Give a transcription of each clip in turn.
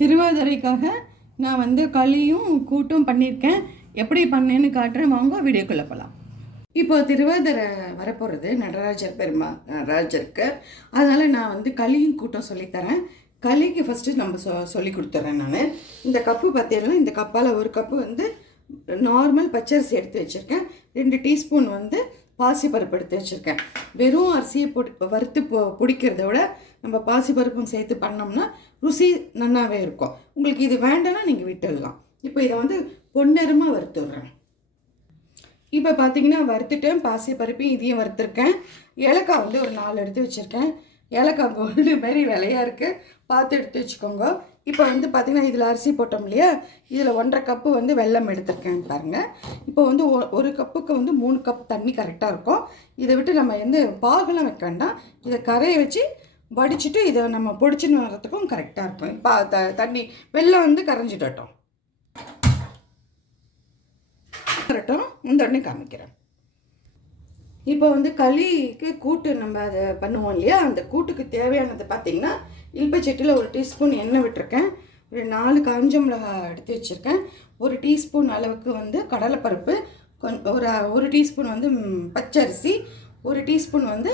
திருவாதிரைக்காக நான் வந்து களியும் கூட்டும் பண்ணியிருக்கேன். எப்படி பண்ணேன்னு காட்டுறேன், வாங்க வீடியோக்குள்ளே போகலாம். இப்போ திருவாதிரை வரப்போகிறது நடராஜருக்கு. அதனால் நான் வந்து களியும் கூட்டம் சொல்லித்தரேன். களிக்கு ஃபஸ்ட்டு நம்ம சொல்லி கொடுத்துட்றேன். நான் இந்த கப்பு பார்த்தீங்கன்னா, இந்த கப்பால் ஒரு கப்பு வந்து நார்மல் பச்சரிசி எடுத்து வச்சுருக்கேன். 2 டீஸ்பூன் வந்து பாசிப்பருப்பு எடுத்து வச்சுருக்கேன். வெறும் அரிசியை வறுத்து பிடிக்கிறத விட நம்ம பாசிப்பருப்பும் சேர்த்து பண்ணோம்னா ருசி நல்லாவே இருக்கும். உங்களுக்கு இது வேண்டாம்னா நீங்கள் விட்டுடலாம். இப்போ இதை வந்து பொன்னரமாக வறுத்துடுறேன். இப்போ பார்த்தீங்கன்னா வறுத்துட்டேன். பாசிப்பருப்பையும் இதையும் வறுத்துருக்கேன். ஏலக்காய் வந்து ஒரு 4 எடுத்து வச்சுருக்கேன். ஏலக்காய் கோல்டு மாரி விலையாக இருக்குது, பார்த்து எடுத்து வச்சுக்கோங்க. இப்போ வந்து பார்த்திங்கன்னா இதில் அரிசி போட்டோம் இல்லையா, இதில் 1.5 கப்பு வந்து வெல்லம் எடுத்துருக்கேன் பாருங்கள். இப்போ வந்து ஒரு கப்புக்கு வந்து 3 கப் தண்ணி கரெக்டாக இருக்கும். இதை விட்டு நம்ம வந்து பாகெல்லாம் வைக்க வேண்டாம். இதை கரையை வச்சு வடிச்சிட்டு இதை நம்ம பொடிச்சுன்னு வர்றதுக்கும் கரெக்டாக இருக்கும். இப்போ தண்ணி வெல்லம் வந்து கரைஞ்சிடட்டும். இந்த உடனே காமிக்கிறேன். இப்போ வந்து களிக்கு கூட்டு நம்ம அதை பண்ணுவோம் இல்லையா, அந்த கூட்டுக்கு தேவையானது பார்த்திங்கன்னா இல்பச்சட்டியில் 1 டீஸ்பூன் எண்ணெய் விட்டுருக்கேன். ஒரு 4 காஞ்ச மிளகாய் எடுத்து வச்சுருக்கேன். 1 டீஸ்பூன் அளவுக்கு வந்து கடலைப்பருப்பு, ஒரு டீஸ்பூன் வந்து பச்சரிசி, 1 டீஸ்பூன் வந்து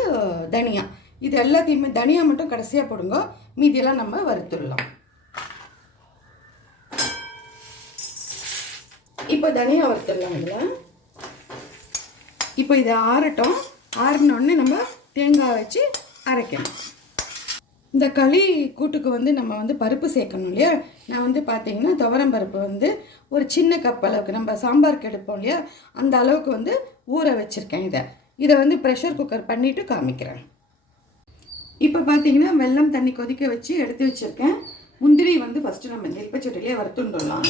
தனியா. இது எல்லாத்தையுமே தனியா மட்டும் கடைசியாக போடுங்க, மீதியெல்லாம் நம்ம வறுத்துடலாம். இப்போ தனியா வறுத்துடலாம். இதில் இப்போ இதை ஆறட்டும். ஆறினோடனே நம்ம தேங்காய் வச்சு அரைக்கணும். இந்த களி கூட்டுக்கு வந்து நம்ம வந்து பருப்பு சேர்க்கணும் இல்லையா. நான் வந்து பார்த்தீங்கன்னா துவரம் பருப்பு வந்து ஒரு சின்ன கப் அளவுக்கு நம்ம சாம்பாருக்கு எடுப்போம் இல்லையா, அந்த அளவுக்கு வந்து ஊற வச்சுருக்கேன். இதை வந்து ப்ரெஷர் குக்கர் பண்ணிவிட்டு காமிக்கிறேன். இப்போ பார்த்தீங்கன்னா வெல்லம் தண்ணி கொதிக்க வச்சு எடுத்து வச்சுருக்கேன். முந்திரி வந்து ஃபஸ்ட்டு நம்ம நெல்பச்சட்டிலேயே வறுத்துண்டுடலாம்.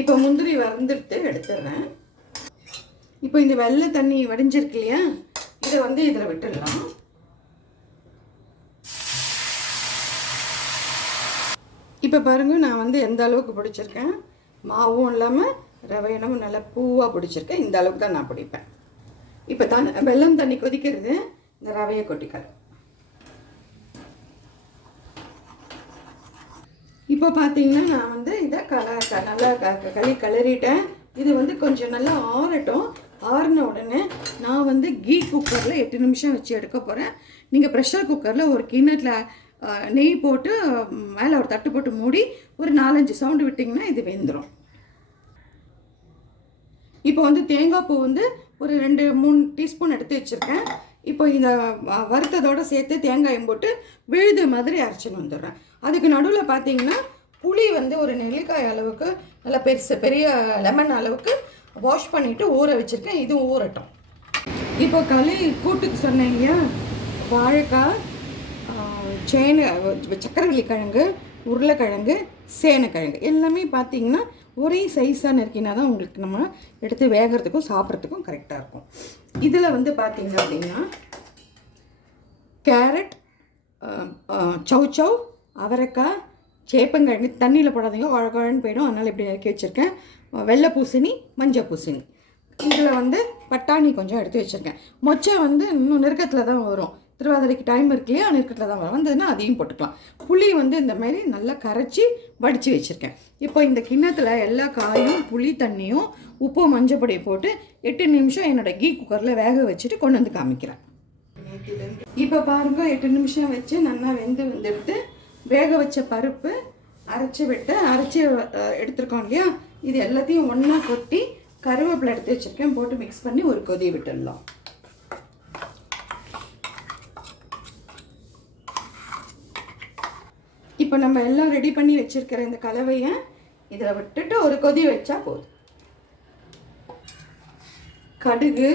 இப்போ முந்திரி வறுந்துட்டு எடுத்துடுறேன். இப்போ இந்த வெள்ளை தண்ணி வடிஞ்சிருக்கு இல்லையா, இதை வந்து இதில் விட்டுடலாம். இப்போ பாருங்கள், நான் வந்து எந்த அளவுக்கு பிடிச்சிருக்கேன். மாவும் இல்லாமல் ரவையனமும் நல்லா பூவாக பிடிச்சிருக்கேன். இந்த அளவுக்கு தான் நான் பிடிப்பேன். இப்போ வெல்லம் தண்ணி கொதிக்கிறது, இந்த ரவையை கொட்டிக்கிறேன். இப்போ பார்த்தீங்கன்னா நான் வந்து இதை நல்லா களி கிளறிட்டேன். இது வந்து கொஞ்சம் நல்லா ஆறட்டும். ஆறின உடனே நான் வந்து கீ குக்கரில் 8 நிமிஷம் வச்சு எடுக்க போகிறேன். நீங்கள் ப்ரெஷர் குக்கரில் ஒரு கிண்ணத்தில் நெய் போட்டு மேலே ஒரு தட்டு போட்டு மூடி ஒரு 4-5 சவுண்டு விட்டிங்கன்னா இது வெந்துடும். இப்போ வந்து தேங்காய் பூ வந்து ஒரு 2-3 டீஸ்பூன் எடுத்து வச்சுருக்கேன். இப்போ இந்த வறுத்ததோடு சேர்த்து தேங்காயும் போட்டு விழுது மாதிரி அரைச்சின்னு வந்துடுறேன். அதுக்கு நடுவில் பார்த்தீங்கன்னா புளி வந்து ஒரு நெல்லிக்காய் அளவுக்கு நல்லா பெரிய லெமன் அளவுக்கு வாஷ் பண்ணிவிட்டு ஊற வச்சுருக்கேன். இதுவும் ஊறட்டும். இப்போ களி கூட்டுக்கு சொன்னேன் இல்லையா, வாழைக்காய், சக்கரவள்ளி கிழங்கு, உருளைக்கிழங்கு, சேனைக்கிழங்கு எல்லாமே பார்த்தீங்கன்னா ஒரே சைஸாக நறுக்கினா தான் உங்களுக்கு நம்ம எடுத்து வேகிறதுக்கும் சாப்பிட்றதுக்கும் கரெக்டாக இருக்கும். இதில் வந்து பார்த்திங்க அப்படின்னா கேரட், சௌ, அவரைக்காய், சேப்பங்கிழங்கு தண்ணியில் போடாதீங்க, குழன்னு போயிடும். அதனால் இப்படி இறக்கி வச்சுருக்கேன். வெள்ளை பூசணி, மஞ்சள் பூசணி. இதில் வந்து பட்டாணி கொஞ்சம் எடுத்து வச்சுருக்கேன். மொச்சை வந்து இன்னும் நெருக்கத்தில் தான் வரும். திருவாதிரைக்கு டைம் இருக்கு இல்லையா, நெருக்கத்தில் தான் வரும். வந்ததுன்னா அதையும் போட்டுக்கலாம். புளி வந்து இந்த மாதிரி நல்லா கரைச்சி வடித்து வச்சுருக்கேன். இப்போ இந்த கிண்ணத்தில் எல்லா காயும், புளி தண்ணியும், உப்பு, மஞ்சள் பொடியை போட்டு 8 நிமிஷம் என்னோடய கீ குக்கரில் வேக வச்சுட்டு கொண்டு வந்து காமிக்கிறேன். இப்போ பாருங்க, 8 நிமிஷம் வச்சு நல்லா வெந்துடுத்து. வேக வச்ச பருப்பு அரைச்சி எடுத்துருக்கோம் இல்லையா, இது எல்லாத்தையும் ஒன்றா கொட்டி கருவேப்பிலை எடுத்து வச்சுருக்கேன், போட்டு மிக்ஸ் பண்ணி ஒரு கொதி விட்டுடலாம். இப்போ நம்ம எல்லாம் ரெடி பண்ணி வச்சுருக்கிற இந்த கலவையை இதில் விட்டுட்டு ஒரு கொதி வச்சா போதும். கடுகு,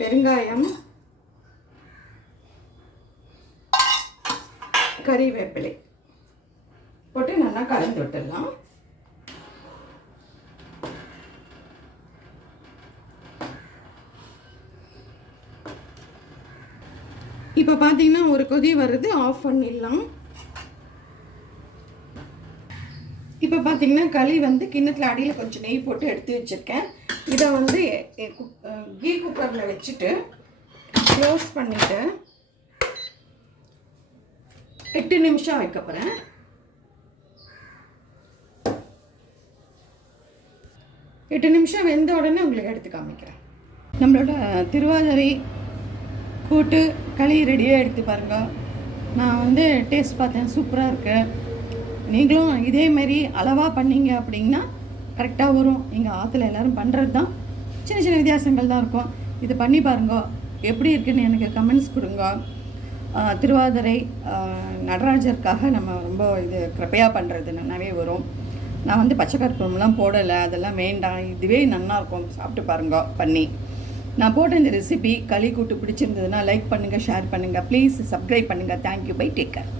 பெருங்காயம், கறிவேப்பிலை போட்டு நல்லா கலந்து விட்டுடலாம். இப்போ பார்த்தீங்கன்னா ஒரு கொதி வருது, ஆஃப் பண்ணிடலாம். இப்போ பார்த்தீங்கன்னா களி வந்து கிண்ணத்தில் அடியில் கொஞ்சம் நெய் போட்டு எடுத்து வச்சுருக்கேன். இதை வந்து கீ குக்கரில் வச்சுட்டு க்ளோஸ் பண்ணிவிட்டு 8 நிமிஷம் வைக்க போகிறேன். 8 நிமிஷம் வெந்த உடனே உங்களுக்கு எடுத்து காமிக்கிறேன். நம்மளோட திருவாதிரை கூட்டு களி ரெடியாக எடுத்து பாருங்கள். நான் வந்து டேஸ்ட் பார்த்தேன், சூப்பராக இருக்குது. நீங்களும் இதேமாரி அளவாக பண்ணிங்க அப்படின்னா கரெக்டாக வரும். எங்கள் ஆற்றுல எல்லோரும் பண்ணுறது தான், சின்ன சின்ன வித்தியாசங்கள் தான் இருக்கும். இது பண்ணி பாருங்க, எப்படி இருக்குன்னு எனக்கு கமெண்ட்ஸ் கொடுங்க. திருவாதிரை நடராஜருக்காக நம்ம ரொம்ப இது கிருப்பையாக பண்ணுறது நல்லாவே வரும். நான் வந்து பச்சை கற்பூரம்லாம் போடலை, அதெல்லாம் வேண்டாம். இதுவே நல்லாயிருக்கும், சாப்பிட்டு பாருங்க பண்ணி. நான் போட்ட இந்த ரெசிபி களி கூட்டு பிடிச்சிருந்ததுன்னா லைக் பண்ணுங்கள், ஷேர் பண்ணுங்கள், ப்ளீஸ் சப்ஸ்கிரைப் பண்ணுங்கள். Thank you, bye, take care.